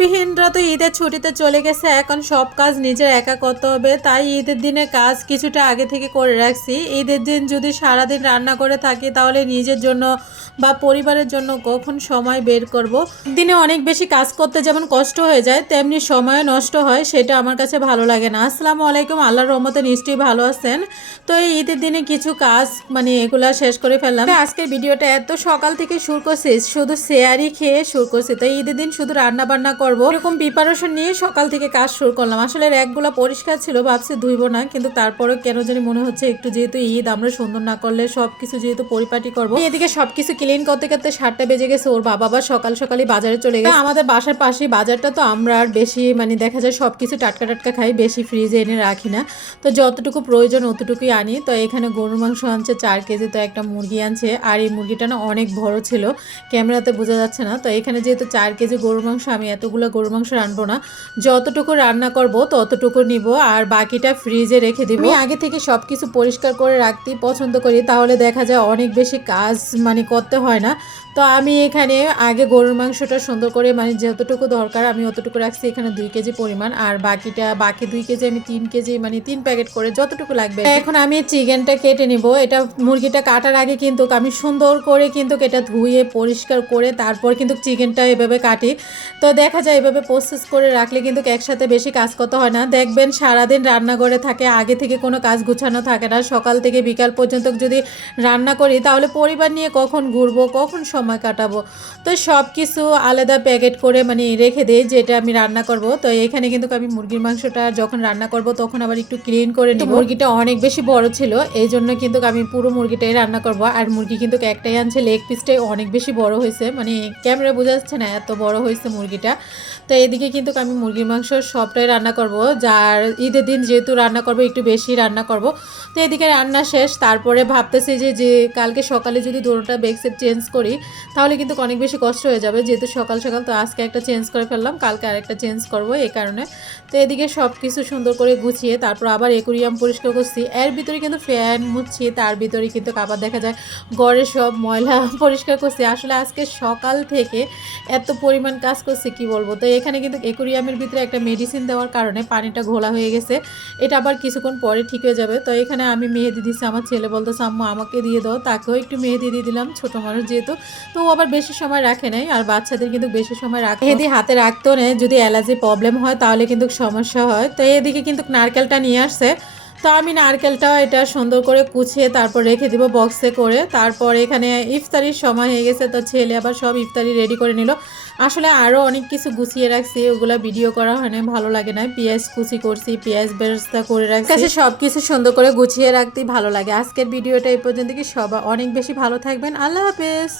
লিপিহীনরা তো ঈদের ছুটিতে চলে গেছে, এখন সব কাজ নিজের একা করতে হবে। তাই ঈদের দিনে কাজ কিছুটা আগে থেকে করে রাখছি। ঈদের দিন যদি সারাদিন রান্না করে থাকি, তাহলে নিজের জন্য বা পরিবারের জন্য কখন সময় বের করব? দিনে অনেক বেশি কাজ করতে যেমন কষ্ট হয়ে যায়, তেমনি সময় নষ্ট হয়, সেটা আমার কাছে ভালো লাগে না। আসসালামু আলাইকুম, আল্লাহর রহমতে নিশ্চয়ই ভালো আছেন। তো এই ঈদের দিনে কিছু কাজ মানে এগুলা শেষ করে ফেললাম। আজকের ভিডিওটা এত সকাল থেকে শুরু করছি, শুধু শেয়ারই খেয়ে শুরু করছি। তো ঈদের দিন শুধু রান্না বান্না করব। এরকম প্রিপারেশন নিয়ে সকাল থেকে কাজ শুরু করলাম। আসলে র্যাকগুলো পরিষ্কার ছিল, ভাবছি ধুইবো না, কিন্তু তারপরে কেন জানি মনে হচ্ছে একটু যেহেতু ঈদ, আমরা সুন্দর না করলে সব কিছু যেহেতু পরিপাটি করব। এদিকে সব কিছু ক্লিন করতে করতে সাতটা বেজে গেছে, ওর বাবা আবার সকাল সকালই বাজারে চলে গেছে। আমাদের বাসার পাশেই বাজারটা, তো আমরা আর বেশি মানে দেখা যায় সব কিছু টাটকা টাটকা খাই, বেশি ফ্রিজে এনে রাখি না। তো যতটুকু প্রয়োজন অতটুকুই আনি। তো এখানে গরুর মাংস আনছে, চার কেজি তো একটা মুরগি আনছে, আর এই মুরগিটা না অনেক বড় ছিল, ক্যামেরাতে বোঝা যাচ্ছে না। তো এখানে যেহেতু চার কেজি গরুর মাংস, আমি এতগুলো গরুর মাংস রানবো না। যতটুকু রান্না করব, ততটুকু নিব, আর বাকিটা ফ্রিজে রেখে দিব। আমি আগে থেকে সব কিছু পরিষ্কার করে রাখতেই পছন্দ করি, তাহলে দেখা যায় অনেক বেশি কাজ মানে করতে হয় না। তো আমি এখানে আগে গরুর মাংসটা সুন্দর করে মানে যতটুকু দরকার আমি অতটুকু রাখছি, এখানে দুই কেজি পরিমাণ। আর বাকিটা, বাকি দুই কেজি আমি তিন কেজি মানে তিন প্যাকেট করে যতটুকু লাগবে। এখন আমি চিকেনটা কেটে নিব। এটা মুরগিটা কাটার আগে কিন্তু আমি সুন্দর করে কিন্তু এটা ধুয়ে পরিষ্কার করে তারপর কিন্তু চিকেনটা এভাবে কাটি। তো দেখা যায় এভাবে প্রসেস করে রাখলে কিন্তু একসাথে বেশি কাজ করতে হয় না। দেখবেন সারাদিন রান্নাঘরে থাকে, আগে থেকে কোনো কাজ গুছানো থাকে না। সকাল থেকে বিকাল পর্যন্ত যদি রান্না করি, তাহলে পরিবার নিয়ে কখন ঘুরবো, কখন সময় কাটাবো? তো সব কিছু আলাদা প্যাকেট করে মানে রেখে দিই, যেটা আমি রান্না করব। তো এখানে কিন্তু আমি মুরগির মাংসটা যখন রান্না করব, তখন আবার একটু ক্লিন করে নিই মুরগিটা অনেক বেশি বড় ছিল এই জন্য কিন্তু আমি পুরো মুরগিটাই রান্না করব। আর মুরগি কিন্তু একটাই আনছে লেগ পিসটাই অনেক বেশি বড় হয়েছে। মানে ক্যামেরা বোঝা যাচ্ছে না, এত বড় হয়েছে মুরগিটা। তো এদিকে কিন্তু আমি মুরগির মাংস সবটাই রান্না করব। যার ঈদের দিন যেহেতু রান্না করব, একটু বেশি রান্না করব। তো এদিকে রান্না শেষ, তারপরে ভাবতেছি যে যে কালকে সকালে যদি দোনোটা বেগসেট চেঞ্জ করি, তাহলে কিন্তু অনেক বেশি কষ্ট হয়ে যাবে। যেহেতু সকাল সকাল তো আজকে একটা চেঞ্জ করে ফেললাম, কালকে আরেকটা চেঞ্জ করব এই কারণে। তো এদিকে সব কিছু সুন্দর করে গুছিয়ে, তারপর আবার একুরিয়াম পরিষ্কার করছি। এর ভিতরে কিন্তু ফ্যান মুছছি, তার ভিতরে কিন্তু আবার দেখা যায় গড়ে সব ময়লা পরিষ্কার করছি। আসলে আজকে সকাল থেকে এত পরিমাণ কাজ করছি, কি বলব? তো এখানে কিন্তু একুরিয়ামের ভিতরে একটা মেডিসিন দেওয়ার কারণে পানিটা ঘোলা হয়ে গেছে। এটা আবার কিছুক্ষণ পরে ঠিক হয়ে যাবে। তো এখানে আমি মেহেদি দিচ্ছি আমার ছেলে বলতো আম্মু, আমাকে দিয়ে দাও। তাকেও একটু মেহেদি দিয়ে দিলাম, ছোট মানুষ যেহেতু। তো ও আবার বেশি সময় রাখে নাই, আর বাচ্চাদের কিন্তু বেশি সময় রাখে মেহেদি হাতে রাখতো নেই যদি অ্যালার্জি প্রবলেম হয়, তাহলে কিন্তু সমস্যা হয়। তো এদিকে কিন্তু নারকেলটা নিয়ে আসছে। তো আমি নারকেলটাও এটা সুন্দর করে কুচিয়ে তারপর রেখে দিব বক্সে করে। তারপর এখানে ইফতারির সময় হয়ে গেছে, তো ছেলে আবার সব ইফতারি রেডি করে নিল। আসলে আরও অনেক কিছু গুছিয়ে রাখছি, ওগুলো ভিডিও করা হয় না ভালো লাগে না। পেঁয়াজ কুচি করছি, পেঁয়াজ বেরস্তা করে রাখছি। সব কিছু সুন্দর করে গুছিয়ে রাখতেই ভালো লাগে। আজকের ভিডিওটা এই পর্যন্ত, কি সবাই অনেক বেশি ভালো থাকবেন। আল্লাহ হাফেজ।